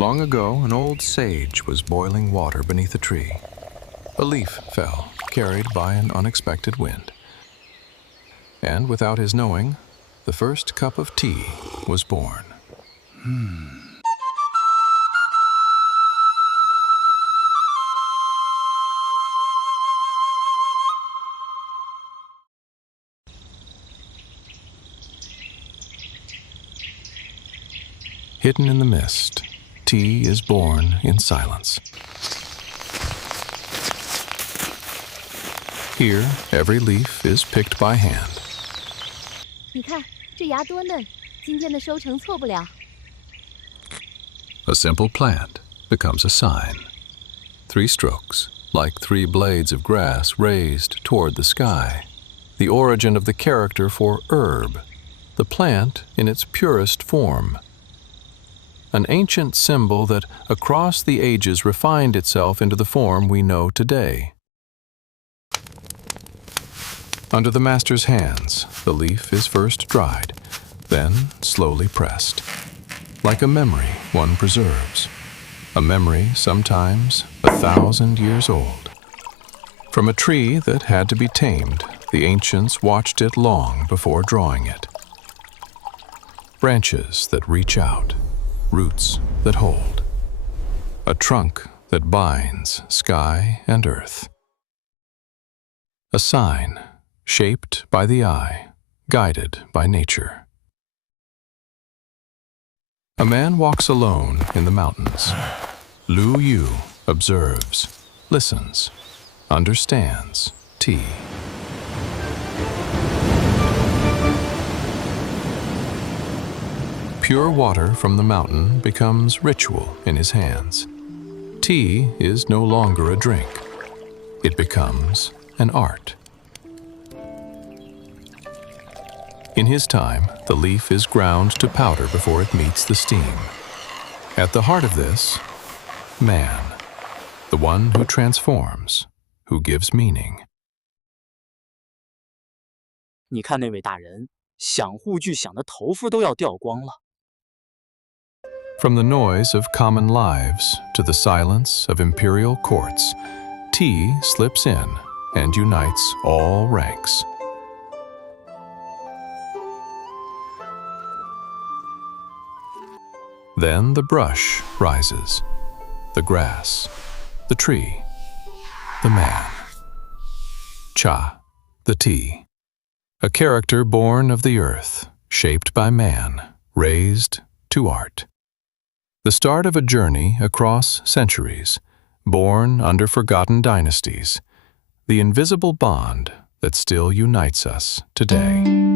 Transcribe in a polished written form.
Long ago, an old sage was boiling water beneath a tree. A leaf fell, carried by an unexpected wind. And without his knowing, the first cup of tea was born. Hidden in the mist, tea is born in silence. Here, every leaf is picked by hand. 你看，这芽多嫩，今天的收成错不了。 A simple plant becomes a sign. 3 strokes, like 3 blades of grass raised toward the sky. The origin of the character for herb, the plant in its purest form. An ancient symbol that across the ages refined itself into the form we know today. Under the master's hands, the leaf is first dried, then slowly pressed. Like a memory one preserves, a memory sometimes 1,000 years old. From a tree that had to be tamed, the ancients watched it long before drawing it. Branches that reach out, roots that hold, a trunk that binds sky and earth. A sign shaped by the eye, guided by nature. A man walks alone in the mountains. Lu Yu observes, listens, understands tea. Pure water from the mountain becomes ritual in his hands. Tea is no longer a drink. It becomes an art. In his time, the leaf is ground to powder before it meets the steam. At the heart of this, man, the one who transforms, who gives meaning. 你看那位大人，想护具想得头发都要掉光了。 From the noise of common lives to the silence of imperial courts, tea slips in and unites all ranks. Then the brush rises, the grass, the tree, the man. Cha, the tea, a character born of the earth, shaped by man, raised to art. The start of a journey across centuries, born under forgotten dynasties, the invisible bond that still unites us today.